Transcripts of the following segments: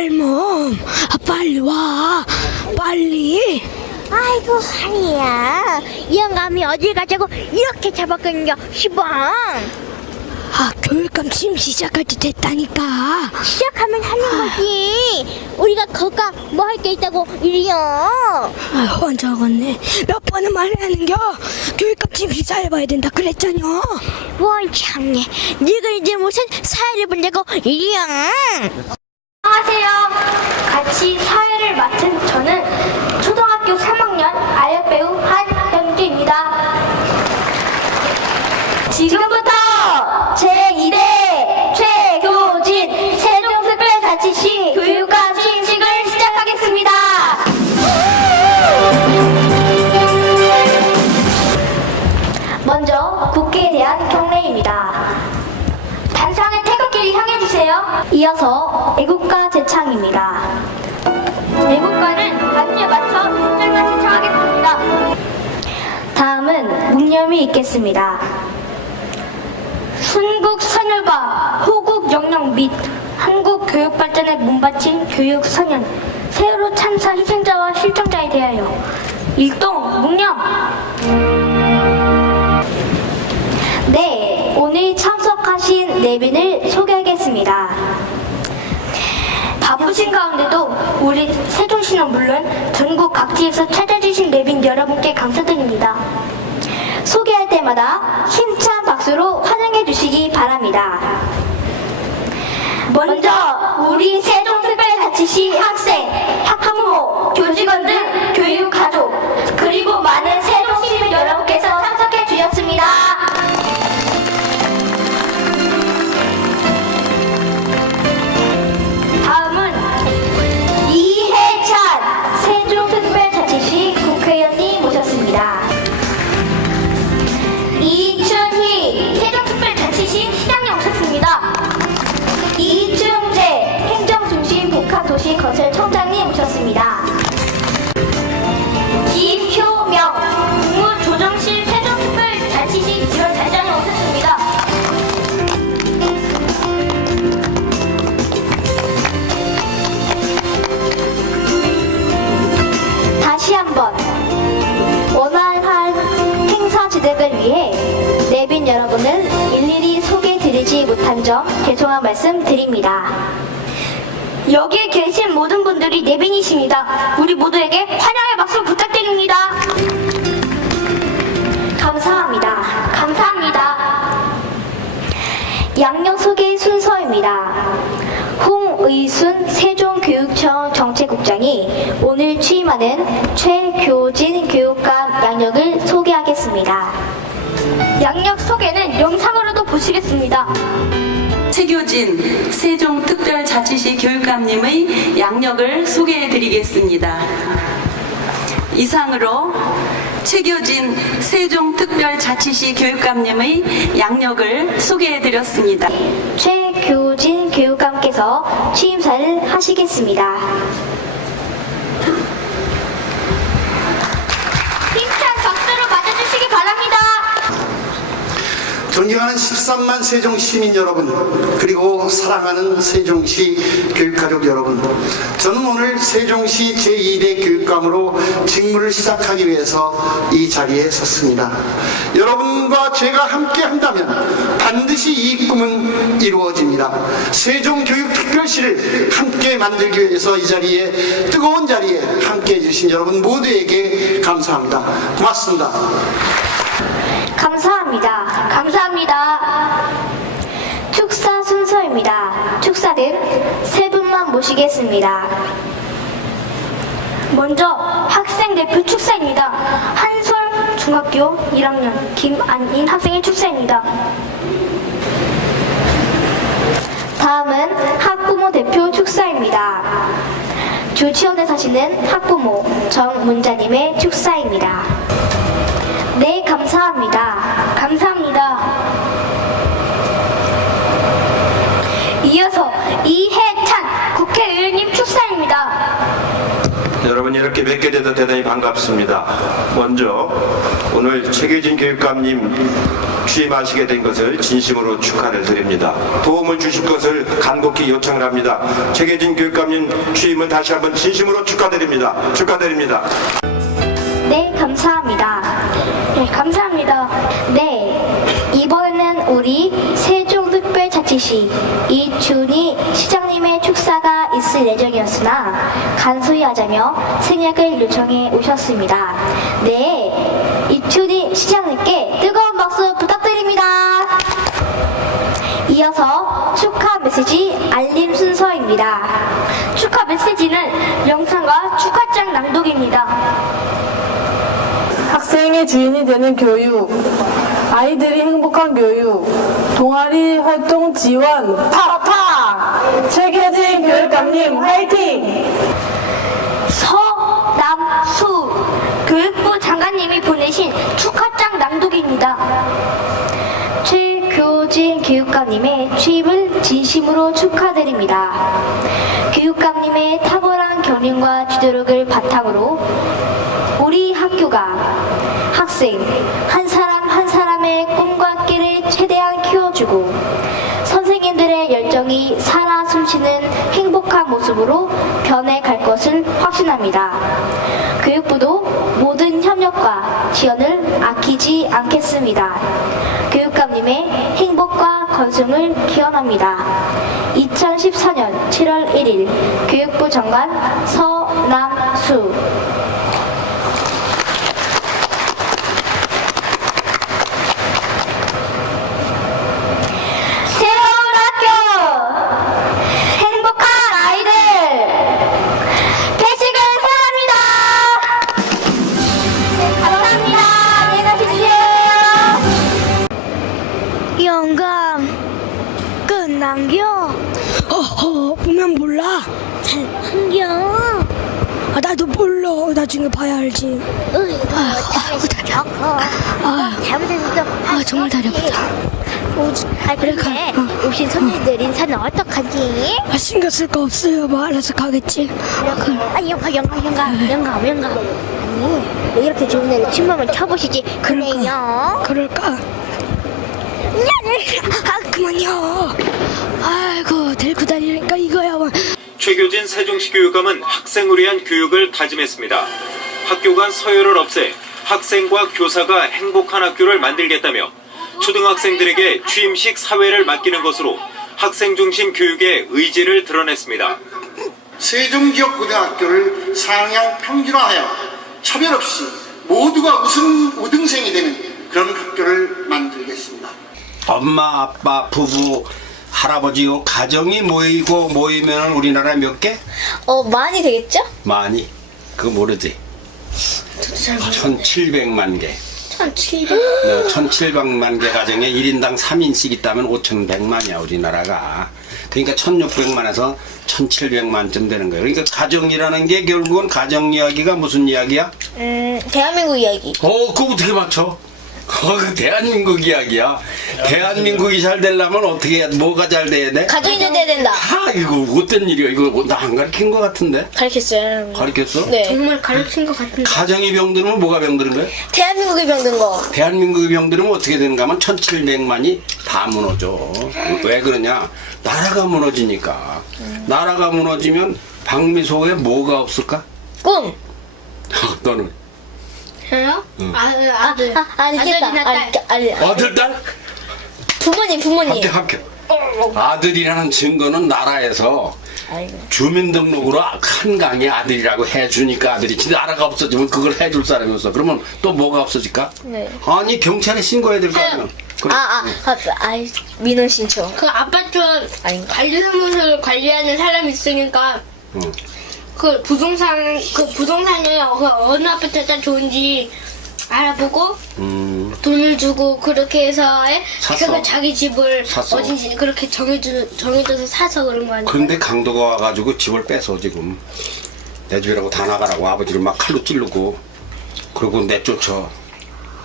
할멈, 아, 빨리 와. 빨리. 아이고 하리야 이 영감이 어딜 가자고 이렇게 잡아끌려 시방 아, 교육감 지금 시작할 때 됐다니까. 시작하면 하는 거지 우리가 거가 뭐 할 게 있다고 이리요 아, 혼자 어겠네. 몇 번은 말하는겨. 교육감 지금 시작해봐야 된다 그랬잖여. 원 참네 네가 이제 무슨 사회를 본다고 이리요 안녕하세요. 같이 사회를 맡은 저는 다음은 묵념이 있겠습니다. 순국 선열과 호국 영령 및 한국 교육 발전에 몸바친 교육 선연 세월호 참사 희생자와 실종자에 대하여 일동 묵념 네, 오늘 참석하신 내빈을 소개하겠습니다. 바쁘신 가운데도 우리 세종시는 물론 전국 각지에서 찾아주신 내빈 여러분께 감사드립니다. 소개할 때마다 힘찬 박수로 환영해 주시기 바랍니다. 먼저 우리 세종특별자치시 학생, 학부모, 교직원 등 교육 가족 그리고 많은 세 복합도시 건설청장님 모셨습니다. 김효명 국무조정실 세종특별자치시 지원단장님 오셨습니다. 다시 한번 원활한 행사 진행을 위해 내빈 여러분을 일일이 소개드리지 못한 점 죄송한 말씀 드립니다. 여기에 계신 모든 분들이 내빈이십니다. 우리 모두에게 환영의 박수 부탁드립니다. 감사합니다. 감사합니다. 양력 소개 순서입니다. 홍의순 세종교육청 정책국장이 오늘 취임하는 최교진 교육감 양력을 소개하겠습니다. 양력 소개는 영상으로도 보시겠습니다. 최교진 세종특별자치시 교육감님의 양력을 소개해 드리겠습니다. 이상으로 최교진 세종특별자치시 교육감님의 양력을 소개해 드렸습니다. 최교진 교육감께서 취임사를 하시겠습니다. 존경하는 13만 세종 시민 여러분, 그리고 사랑하는 세종시 교육가족 여러분. 저는 오늘 세종시 제2대 교육감으로 직무를 시작하기 위해서 이 자리에 섰습니다. 여러분과 제가 함께 한다면 반드시 이 꿈은 이루어집니다. 세종교육특별시를 함께 만들기 위해서 이 자리에, 뜨거운 자리에 함께 해주신 여러분 모두에게 감사합니다. 고맙습니다. 감사합니다. 감사합니다. 축사 순서입니다. 축사는 세 분만 모시겠습니다. 먼저 학생 대표 축사입니다. 한솔 중학교 1학년 김안인 학생의 축사입니다. 다음은 학부모 대표 축사입니다. 조치원에 사시는 학부모 정문자님의 축사입니다. 네, 감사합니다. 감사합니다. 이어서 이해찬 국회의원님 축사입니다. 여러분 이렇게 뵙게 돼서 대단히 반갑습니다. 먼저 오늘 최규진 교육감님 취임하시게 된 것을 진심으로 축하를 드립니다. 도움을 주실 것을 간곡히 요청을 합니다. 최규진 교육감님 취임을 다시 한번 진심으로 축하드립니다. 축하드립니다. 네, 감사합니다. 네, 감사합니다. 네, 이번에는 우리 세종특별자치시 이준희 시장님의 축사가 있을 예정이었으나 간소히 하자며 생략을 요청해 오셨습니다. 네, 이준희 시장님께 뜨거운 박수 부탁드립니다. 이어서 축하 메시지 알림 순서입니다. 축하 메시지는 영상과 축하장 낭독입니다. 학생의 주인이 되는 교육, 아이들이 행복한 교육, 동아리 활동 지원, 팍팍! 최계진 교육감님 화이팅! 서남수 교육부 장관님이 보내신 축하장 낭독입니다. 최교진 교육감님의 취임을 진심으로 축하드립니다. 교육감님의 탁월한 경륜과 지도력을 바탕으로 우리 학교가 학생 한 사람 한 사람의 꿈과 끼를 최대한 키워주고 선생님들의 열정이 살아 숨쉬는 행복한 모습으로 변해갈 것을 확신합니다. 교육부도 모든 협력과 지원을 아끼지 않겠습니다. 교육감님의 건승을 기원합니다. 2014년 7월 1일 교육부 장관 서남수 나중에 봐야 알지 잘했어. 아, 잘못해서 아 정말 다리 아프다 아, 그래, 가. 오신 손님들 인사는 어떡하지? 아, 신경 쓸 거 없어요 뭐 알아서 가겠지 아, 영가, 영가, 영가, 영가, 영가. 아니, 왜 이렇게 좋은 애를 침범을 쳐보시지? 그래요? 그럴까? 아 그만요 아이고 데리고 다니니까. 최교진 세종시 교육감은 학생을 위한 교육을 다짐했습니다. 학교 간 서열을 없애 학생과 교사가 행복한 학교를 만들겠다며 초등학생들에게 취임식 사회를 맡기는 것으로 학생 중심 교육의 의지를 드러냈습니다. 세종 지역 고등학교를 상향 평준화하여 차별 없이 모두가 우승, 우등생이 되는 그런 학교를 만들겠습니다. 엄마, 아빠, 부부, 할아버지요 가정이 모이고 모이면 우리나라 몇 개? 어, 많이 되겠죠? 많이. 그거 모르지? 1700만 개. 1700. 1700만 개 가정에 1인당 3인씩 있다면 5100만이야 우리나라가. 그러니까 1600만에서 1700만쯤 되는 거예요. 그러니까 가정이라는 게 결국은 가정 이야기가 무슨 이야기야? 음, 대한민국 이야기. 어, 그거 어떻게 맞춰? 어, 그 대한민국 이야기야. 대한민국이 잘 되려면 어떻게 해야, 뭐가 잘 돼야 돼? 가정이 잘 돼야 된다. 아, 이거 어떤 일이야? 이거 나 안 가르친 것 같은데? 가르쳤어요. 가르쳤어? 네. 정말 가르친 것 같은데 가정이 병들면 뭐가 병드는 거야? 대한민국에 병든 거. 대한민국이 병들면 어떻게 되는가 하면 1700만이 다 무너져. 왜 그러냐? 나라가 무너지니까. 나라가 무너지면 박미소에 뭐가 없을까? 꿈. 너는? 저요? 아, 아들 아, 아니겠다. 아니, 아니, 아들, 딸? 부모님, 부모님. 합격, 합격. 아들이라는 증거는 나라에서 아이고. 주민등록으로 한강의 아들이라고 해주니까 아들이지 나라가 없어지면 그걸 해줄 사람이 없어 그러면 또 뭐가 없어질까? 네. 아니 경찰에 신고해야 될 거 아니야 그래. 아, 아, 아, 아이, 민원 신청. 그 아파트 아닌가? 관리사무소를 관리하는 사람이 있으니까 어. 그 부동산 그 부동산이 그 어느 아파트가 좋은지 알아보고 음, 돈을 주고 그렇게 해서 해 샀어. 그 자기 집을 샀어. 어딘지 그렇게 정해주 정해줘서 사서 그런 거 아니야? 그런데 강도가 와가지고 집을 뺏어 지금 내 집이라고 다 나가라고 아버지를 막 칼로 찌르고 그리고 내쫓아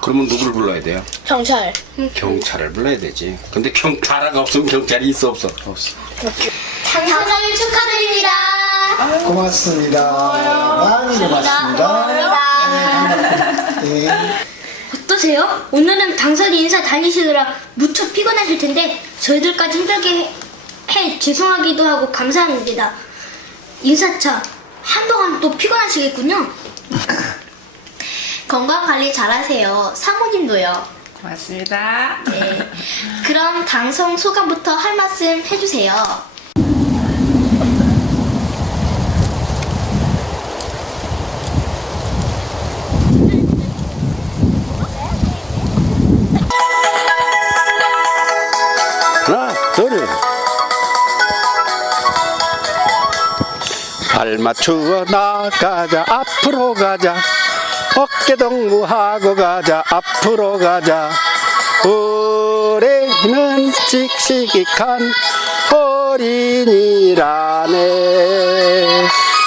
그러면 누구를 불러야 돼요? 경찰. 경찰을 불러야 되지 근데 경, 나라가 없으면 경찰이 있어 없어? 없어 당선을 축하드립니다. 고맙습니다. 많이 고맙습니다. 네. 어떠세요? 오늘은 당선인 인사 다니시느라 무척 피곤하실 텐데 저희들까지 힘들게 해, 해 죄송하기도 하고 감사합니다. 인사차 한동안 또 피곤하시겠군요. 건강 관리 잘하세요. 사모님도요. 고맙습니다. 네. 그럼 방송 소감부터 할 말씀 해주세요. 맞추어 나가자, 앞으로 가자. 어깨 동무하고 가자, 앞으로 가자. 우리는 씩씩한 어린이라네.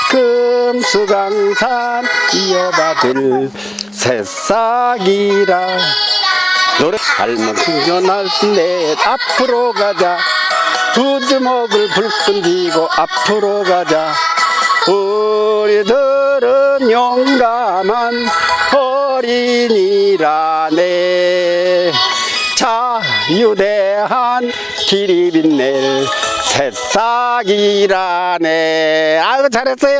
금수강산 이어받을 새싹이라. 노래 발만 숙여날 넷 앞으로 가자 두 주먹을 불끈 쥐고 앞으로 가자 우리들은 용감한 어린이라네. 자유대한 빛낼 새싹이라네 아유 잘했어요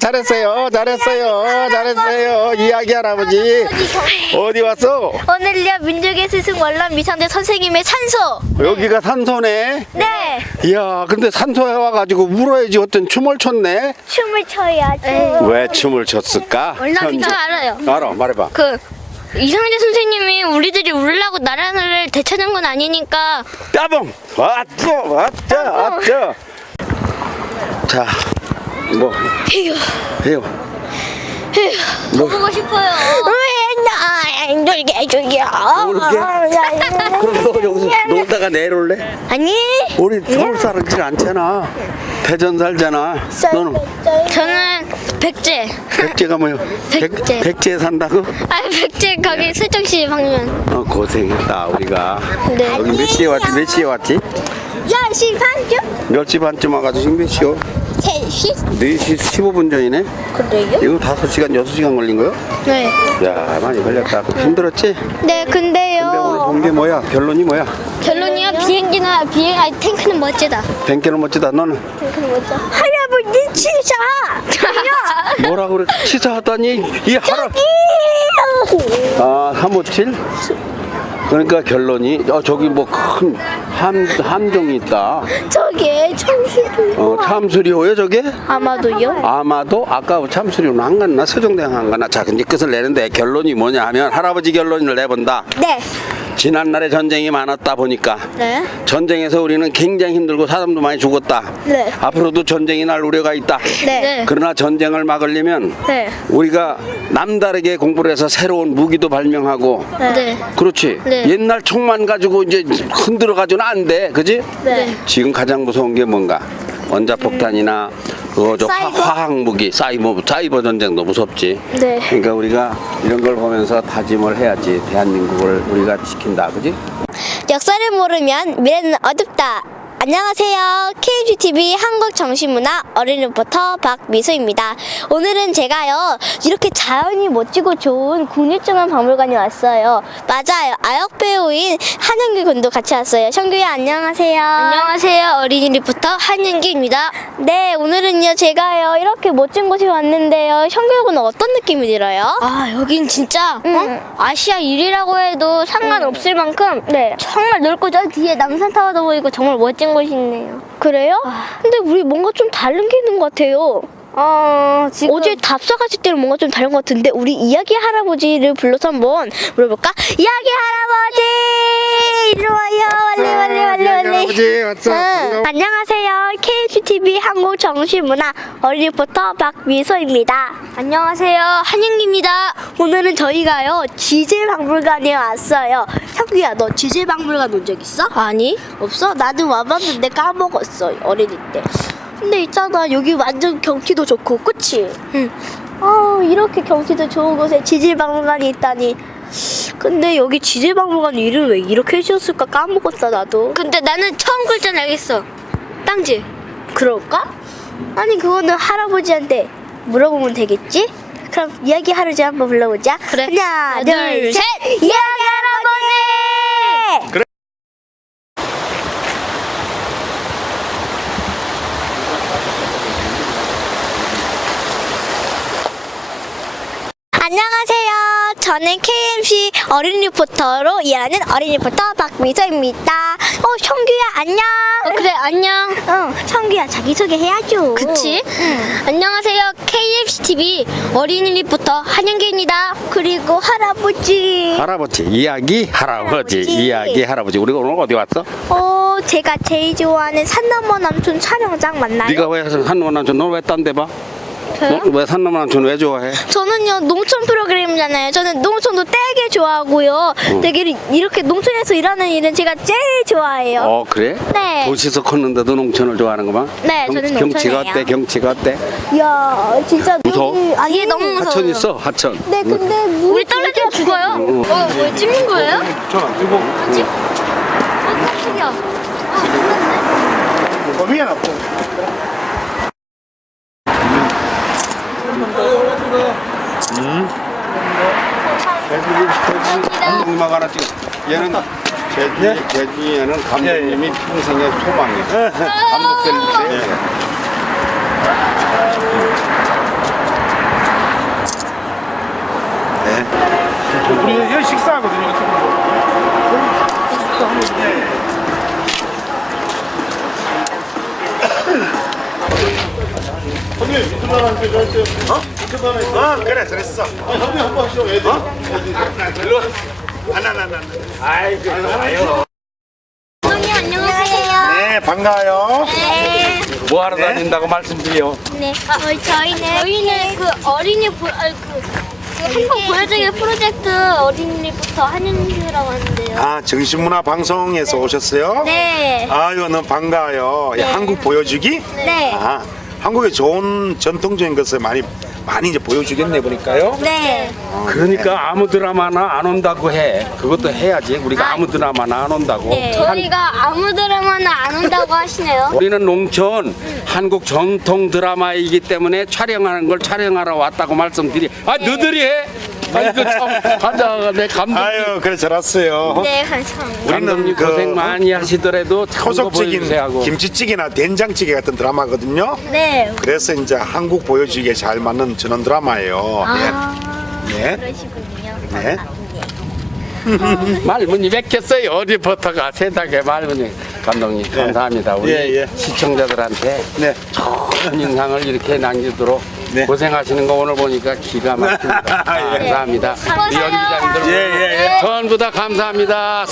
잘했어요 잘했어요 잘했어요 이야기 할아버지 어디 왔어? 오늘요 민족의 스승 원람 미상대 선생님의 산소. 여기가 산소네 네. 이야 근데 산소에 와가지고 울어야지 어떤 춤을 췄네 춤을 춰야죠. 왜 춤을 췄을까? 원래 저 알아요. 알아 말해봐 그 이상재 선생님이 우리들이 울라고 나라를 되찾은 건 아니니까. 따봉! 왔어 왔죠 왔죠 자뭐. 해요. 뭐. 보고 싶어요. 왜나 놀게 해줘요. 그럼 너 여기서 놀다가 내려올래? 아니. 우리 서울 살지 않잖아. 대전 살잖아. 너는? 저는 백제. 백제가 뭐요? 백제. 백제 산다고? 아 백제 거기 설정시 방면. 어 고생했다 우리가 네. 여기 몇 시에 왔지 몇 시에 왔지? 10시 반쯤? 몇 시 반쯤 와가지고 지금 몇 시요? 3시? 4시 15분 전이네? 그래요? 이거 5시간 6시간 걸린 거요? 네. 야 많이 걸렸다 힘들었지? 네 근데 오늘 근데요. 본게 뭐야? 결론이 뭐야? 결론이요 비행기나 비행 아니 탱크는 멋지다. 뱅케는 멋지다 너는 할아버지 치사! 뭐라 그래? 치사하다니? 이 할아 아 357? 그러니까 결론이 어 저기 뭐 큰함 함정이 있다. 저게 청수도 어 참수리호요 저게? 아마도요? 아마도? 아까 참수리호는 안 갔나? 세종대왕 안 갔나? 자 이제 끝을 내는데 결론이 뭐냐 하면 할아버지 결론을 내본다. 네. 지난날에 전쟁이 많았다 보니까 네. 전쟁에서 우리는 굉장히 힘들고 사람도 많이 죽었다 네. 앞으로도 전쟁이 날 우려가 있다 네. 그러나 전쟁을 막으려면 네. 우리가 남다르게 공부를 해서 새로운 무기도 발명하고 네. 그렇지 네. 옛날 총만 가지고 이제 흔들어 가지고는 안 돼 그지 네. 지금 가장 무서운 게 뭔가 원자폭탄이나 그저? 화학 무기 사이버 사이버 전쟁도 무섭지 네. 그러니까 우리가 이런 걸 보면서 다짐을 해야지 대한민국을 우리가 지킨다 그지 역사를 모르면 미래는 어둡다. 안녕하세요. KGTV 한국정신문화 어린 리포터 박미소입니다. 오늘은 제가요, 이렇게 자연이 멋지고 좋은 국립중앙박물관에 왔어요. 맞아요. 아역 배우인 한영규 군도 같이 왔어요. 형규야, 안녕하세요. 안녕하세요 어린이 리포터 한윤기입니다. 네, 오늘은요, 제가요, 이렇게 멋진 곳에 왔는데요. 형규 군은 어떤 느낌이 들어요? 아 여긴 진짜 어? 아시아 1위라고 해도 상관없을 만큼 네. 정말 넓고 저 뒤에 남산타워도 보이고 정말 멋진 곳이 있네요. 그래요? 근데 우리 뭔가 좀 다른 게 있는 것 같아요. 어 지금 어제 답사 갔을 때는 뭔가 좀 다른 것 같은데 우리 이야기 할아버지를 불러서 한번 물어볼까? 이야기 할아버지 이리 와요. 빨리 빨리 빨리 빨리 할아버지. 왔어. 응. 안녕하세요. KGTV 한국 정신문화 어린 리포터 박미소입니다. 안녕하세요. 한윤기입니다. 오늘은 저희가요 지질 박물관에 왔어요. 형규야 너 지질 박물관 온 적 있어? 아니. 없어? 나는 와봤는데 까먹었어 어린이 때. 근데 있잖아 여기 완전 경치도 좋고 그치? 응. 아 이렇게 경치도 좋은 곳에 지질 박물관이 있다니 근데 여기 지질박물관 이름 왜 이렇게 해주셨을까 까먹었다 나도 근데 나는 처음 글자는 알겠어. 땅지. 그럴까? 아니 그거는 할아버지한테 물어보면 되겠지? 그럼 이야기 할아버지 한번 불러보자. 그래. 하나, 둘, 셋. 이야기 할아버지. 그래. 안녕하세요. 저는 KMC 어린 리포터로 일하는 어린 리포터 박미서입니다. 어, 청규야 안녕. 그래 안녕. 응, 청규야 자기소개 해야죠. 그치? 응. 안녕하세요. KFC TV 어린이 리포터 한영기입니다. 그리고 할아버지. 할아버지 이야기 할아버지, 할아버지. 이야기 할아버지 우리가 오늘 어디 왔어? 어, 제가 제일 좋아하는 산넘어 남촌 촬영장 맞나요? 네가 왜 산넘어 남촌 너왜딴 데 봐? 저요? 너왜 산넘어 남촌 왜 좋아해? 저는요 농촌 프로그램이잖아요. 저는 농촌도 되게 좋아하고요. 되게 이렇게 농촌에서 일하는 일은 제가 제일 좋아해요. 어 그래? 네. 도시에서 컸는데도 농촌을 좋아하는구만? 네, 경- 저는 경치가 농촌이에요. 어때? 경치가 어때? 이야, 진짜 무서워? 여기 아니 너무 무서워요. 하천 있어 하천 네, 근데 물 우리 떨어지면 죽어요. 어, 뭐 찍는 거예요? 저 이거 뭐지? 어, 깜짝이야. 범위엔 없죠. 감독님하고 하나 찍어 얘는 제주, 제주에는 감독님이 평생의 소망이야 감독 될 때. 우리 여기 식사하거든요. 형님 유튜브 하나 해줘야죠. 어? 유튜브 하나 해줘. 아 그래 잘했어. 아 형님 한번 하시오. 애들. 어? 일로 와. 안안안안. 아이고 아유. 안녕하세요. 네 반가워요. 네. 뭐 하러 다닌다고 말씀드려 네. 아, 저희는 저희는 그 어린이 보, 아, 그, 그 한국 보여주기 프로젝트 어린이부터 한영기라고 하는데요. 아 정신문화 방송에서 오셨어요? 네. 아유 너무 반가워요. 이 한국 보여주기? 네. 아 한국의 좋은 전통적인 것을 많이 많이 이제 보여주겠네 보니까요. 네. 그러니까 아무 드라마나 안 온다고 해 그것도 해야지 우리가 아무 드라마나 안 온다고 네. 저희가 아무 드라마나 안 온다고 하시네요. 우리는 농촌 한국 전통 드라마이기 때문에 촬영하는 걸 촬영하러 왔다고 말씀드리. 아 너들이 해? 아이고 참 가자 내 감독님. 아유 그래 잘 왔어요. 네, 감사합니다. 감독님 우리는 그 고생 많이 하시더라도 참고 토속적인 보여주세요 하고. 김치찌개나 된장찌개 같은 드라마거든요. 네. 그래서 이제 한국 보여주기에 잘 맞는 전원 드라마예요. 네. 그러시군요. 네. 말문이 맺혔어요. 어디부터가 세상에 말문이 감독님 감사합니다. 우리 예, 예. 시청자들한테 네. 좋은 인상을 이렇게 남기도록 네. 고생하시는 거 오늘 보니까 기가 막힙니다. 예. 감사합니다. 우리 수고하세요. 연기자님들 예, 예, 예. 전부 다 감사합니다.